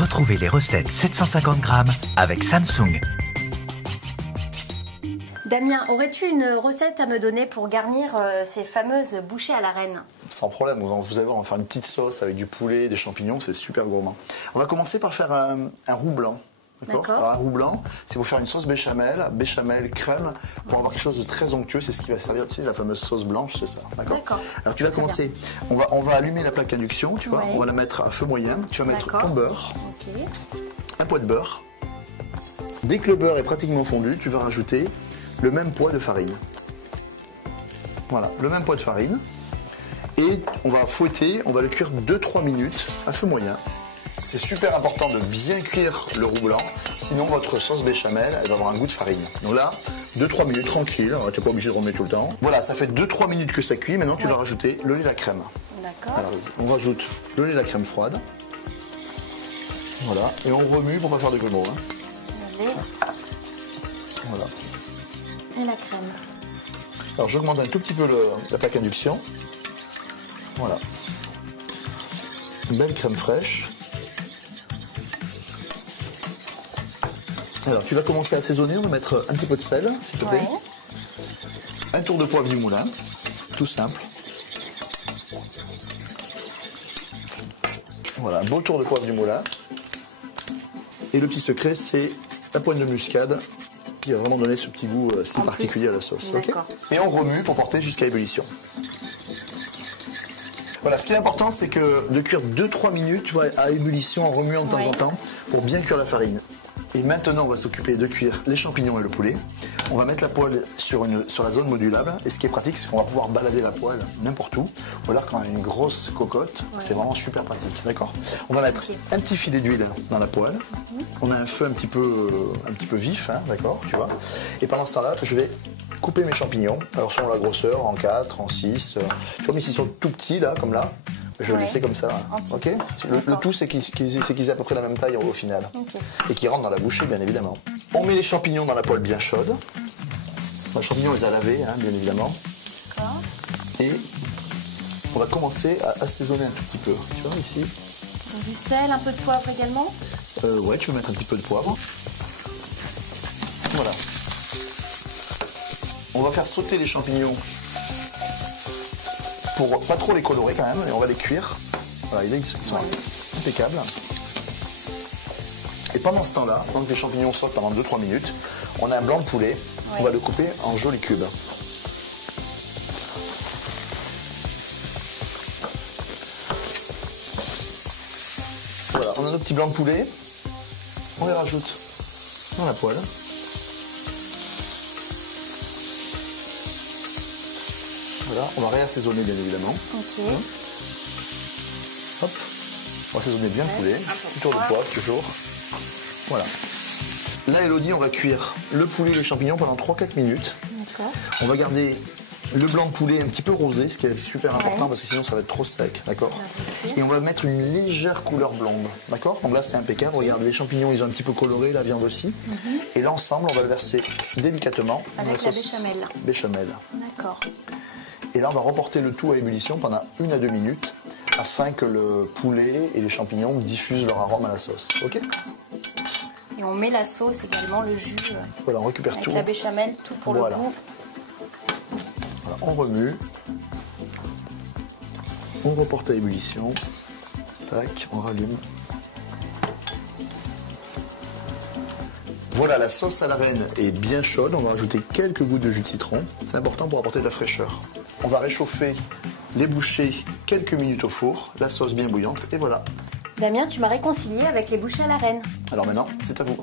Retrouvez les recettes 750 grammes avec Samsung. Damien, aurais-tu une recette à me donner pour garnir ces fameuses bouchées à la reine? Sans problème, vous allez voir, on va faire une petite sauce avec du poulet, des champignons, c'est super gourmand. On va commencer par faire un roux blanc. D'accord. Alors un roux blanc, c'est pour faire une sauce béchamel, crème, pour avoir quelque chose de très onctueux, c'est ce qui va servir, tu sais, la fameuse sauce blanche, c'est ça. D'accord. Alors tu vas commencer, on va allumer la plaque induction, tu vois, on va la mettre à feu moyen, tu vas mettre ton beurre, un poids de beurre. Dès que le beurre est pratiquement fondu, tu vas rajouter le même poids de farine. Voilà, le même poids de farine. Et on va fouetter, on va le cuire 2-3 minutes à feu moyen. C'est super important de bien cuire le roux blanc, sinon votre sauce béchamel, elle va avoir un goût de farine. Donc là, 2-3 minutes tranquille, tu n'es pas obligé de remettre tout le temps. Voilà, ça fait 2-3 minutes que ça cuit, maintenant tu vas rajouter le lait et la crème. D'accord. Alors on rajoute le lait et la crème froide. Voilà, et on remue pour ne pas faire de grumeaux. Le lait. Voilà. Et la crème. Alors j'augmente un tout petit peu la plaque induction. Voilà. Une belle crème fraîche. Alors tu vas commencer à assaisonner, on va mettre un petit peu de sel, s'il te plaît. Un tour de poivre du moulin, tout simple. Voilà, un beau tour de poivre du moulin. Et le petit secret, c'est la pointe de muscade qui va vraiment donner ce petit goût si particulier à la sauce. Okay. Et on remue pour porter jusqu'à ébullition. Voilà, ce qui est important, c'est que de cuire 2-3 minutes, tu vois, à ébullition en remuant de temps en temps pour bien cuire la farine. Et maintenant, on va s'occuper de cuire les champignons et le poulet. On va mettre la poêle sur la zone modulable. Et ce qui est pratique, c'est qu'on va pouvoir balader la poêle n'importe où. Ou alors quand on a une grosse cocotte, c'est vraiment super pratique. D'accord. On va mettre un petit filet d'huile dans la poêle. On a un feu un petit peu vif, hein, d'accord, tu vois. Et pendant ce temps-là, je vais couper mes champignons. Alors selon la grosseur, en 4, en 6. Tu vois, mais s'ils sont tout petits, là, comme là, je vais le laisser comme ça. Ok. Le tout, c'est qu'ils aient à peu près la même taille au final. Et qu'ils rentrent dans la bouchée, bien évidemment. On met les champignons dans la poêle bien chaude. Les champignons, on les a lavés, hein, bien évidemment. Et on va commencer à assaisonner un tout petit peu. Tu vois, ici. Du sel, un peu de poivre également. Ouais, tu peux mettre un petit peu de poivre. Voilà. On va faire sauter les champignons pour pas trop les colorer quand même, et on va les cuire. Voilà, ils sont impeccables. Et pendant ce temps-là, pendant que les champignons sautent pendant 2-3 minutes, on a un blanc de poulet, on va le couper en jolis cubes. Voilà, on a nos petits blancs de poulet, on les rajoute dans la poêle. Voilà, on va réassaisonner bien évidemment. Hop, on va assaisonner bien le poulet, un tour de poivre toujours. Voilà. Là, Elodie, on va cuire le poulet et les champignons pendant 3-4 minutes. On va garder le blanc de poulet un petit peu rosé, ce qui est super important parce que sinon ça va être trop sec, d'accord. Et on va mettre une légère couleur blonde, d'accord. Donc là, c'est impeccable. Regarde, les champignons, ils ont un petit peu coloré, la viande aussi. Et là, ensemble, on va le verser délicatement avec dans la sauce béchamel. D'accord. Et là, on va reporter le tout à ébullition pendant 1 à 2 minutes afin que le poulet et les champignons diffusent leur arôme à la sauce. Ok. Et on met la sauce également, le jus. Voilà, on récupère avec tout. La béchamel, tout pour le goût. Voilà, on remue. On reporte à ébullition. Tac, on rallume. Voilà, la sauce à la reine est bien chaude. On va rajouter quelques gouttes de jus de citron. C'est important pour apporter de la fraîcheur. On va réchauffer les bouchées quelques minutes au four. La sauce bien bouillante et voilà. Damien, tu m'as réconcilié avec les bouchées à la reine. Alors maintenant, c'est à vous.